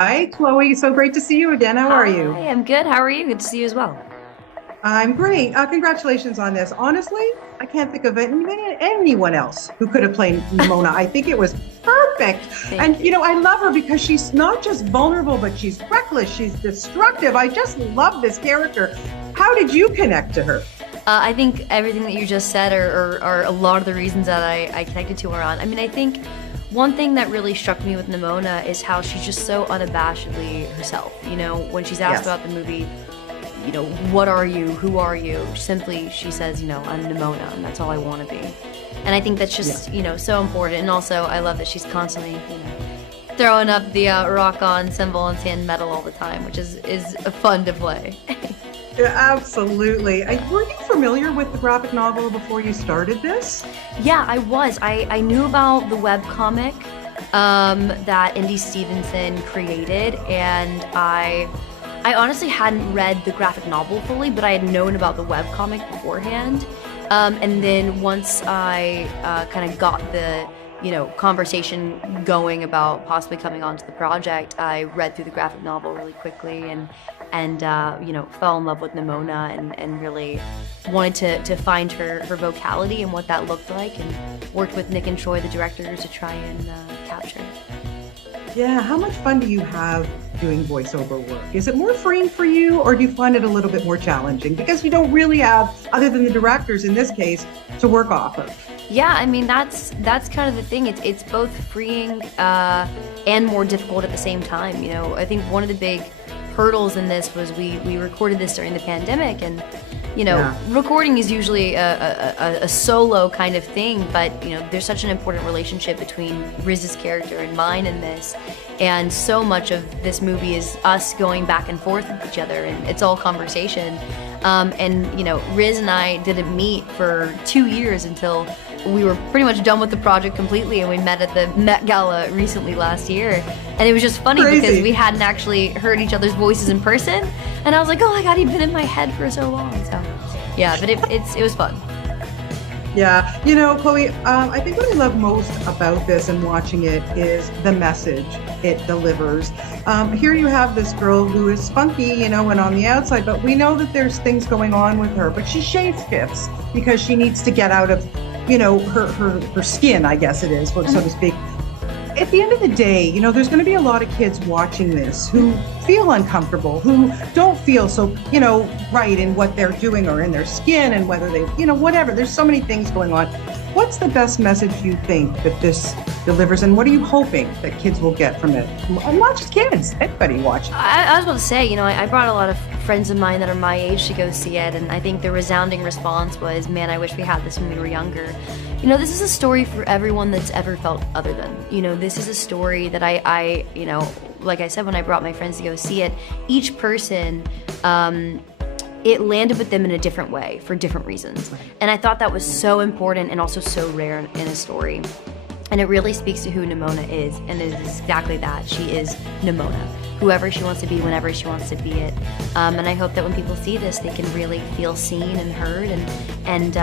Hi, Chloe. So great to see you again. How are you? Hi, I'm good. How are you? Good to see you as well. I'm great. Congratulations on this. Honestly, I can't think of anyone else who could have played Nimona. I think it was perfect. Thank you. I love her because she's not just vulnerable, but she's reckless. She's destructive. I just love this character. How did you connect to her? I think everything that you just said are a lot of the reasons that I connected to her on. I mean, I think one thing that really struck me with Nimona is how she's just so unabashedly herself. You know, when she's asked about the movie, you know, what are you? Who are you? Simply, she says, you know, I'm Nimona, and that's all I want to be. And I think that's just, you know, so important. And also, I love that she's constantly, you know, throwing up the rock-on symbol and sand metal all the time, which is fun to play. Yeah, absolutely. Were you familiar with the graphic novel before you started this? Yeah, I was. I knew about the webcomic that Indy Stevenson created, and I honestly hadn't read the graphic novel fully, but I had known about the webcomic beforehand. And then once I kind of got the conversation going about possibly coming onto the project, I read through the graphic novel really quickly and fell in love with Nimona and really wanted to find her vocality and what that looked like, and worked with Nick and Troy, the directors, to try and capture it. Yeah, how much fun do you have doing voiceover work? Is it more freeing for you, or do you find it a little bit more challenging? Because you don't really have, other than the directors in this case, to work off of. Yeah, I mean, that's kind of the thing. It's both freeing and more difficult at the same time. You know, I think one of the big hurdles in this was we recorded this during the pandemic, and recording is usually a solo kind of thing, but there's such an important relationship between Riz's character and mine in this, and so much of this movie is us going back and forth with each other, and it's all conversation. Riz and I didn't meet for 2 years until we were pretty much done with the project completely, and we met at the Met Gala recently last year. And it was just funny because we hadn't actually heard each other's voices in person, and I was like, oh my god, he'd been in my head for so long. So yeah, but it was fun. Yeah, Chloe, I think what I love most about this and watching it is the message it delivers. Here you have this girl who is spunky, and on the outside, but we know that there's things going on with her, but she shapeshifts because she needs to get out of her skin, I guess it is, so to speak. At the end of the day, there's going to be a lot of kids watching this who feel uncomfortable, who don't feel so, right in what they're doing or in their skin, and whether they, whatever. There's so many things going on. What's the best message you think that this delivers, and what are you hoping that kids will get from it? And not just kids, anybody watching. I was about to say, I brought a lot of friends of mine that are my age to go see it, and I think the resounding response was, man, I wish we had this when we were younger. This is a story for everyone that's ever felt other than. This is a story that I like I said, when I brought my friends to go see it, each person, it landed with them in a different way for different reasons. And I thought that was so important and also so rare in a story. And it really speaks to who Nimona is, and it is exactly that. She is Nimona, whoever she wants to be, whenever she wants to be it. And I hope that when people see this, they can really feel seen and heard, and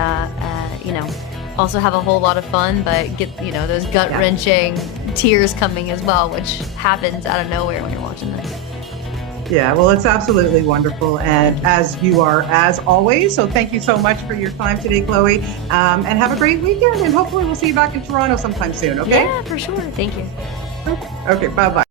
also have a whole lot of fun, but get those gut-wrenching tears coming as well, which happens out of nowhere when you're watching this. Yeah, well, it's absolutely wonderful, and as you are, as always. So thank you so much for your time today, Chloe, and have a great weekend, and hopefully we'll see you back in Toronto sometime soon, okay? Yeah, for sure. Thank you. Okay, bye-bye.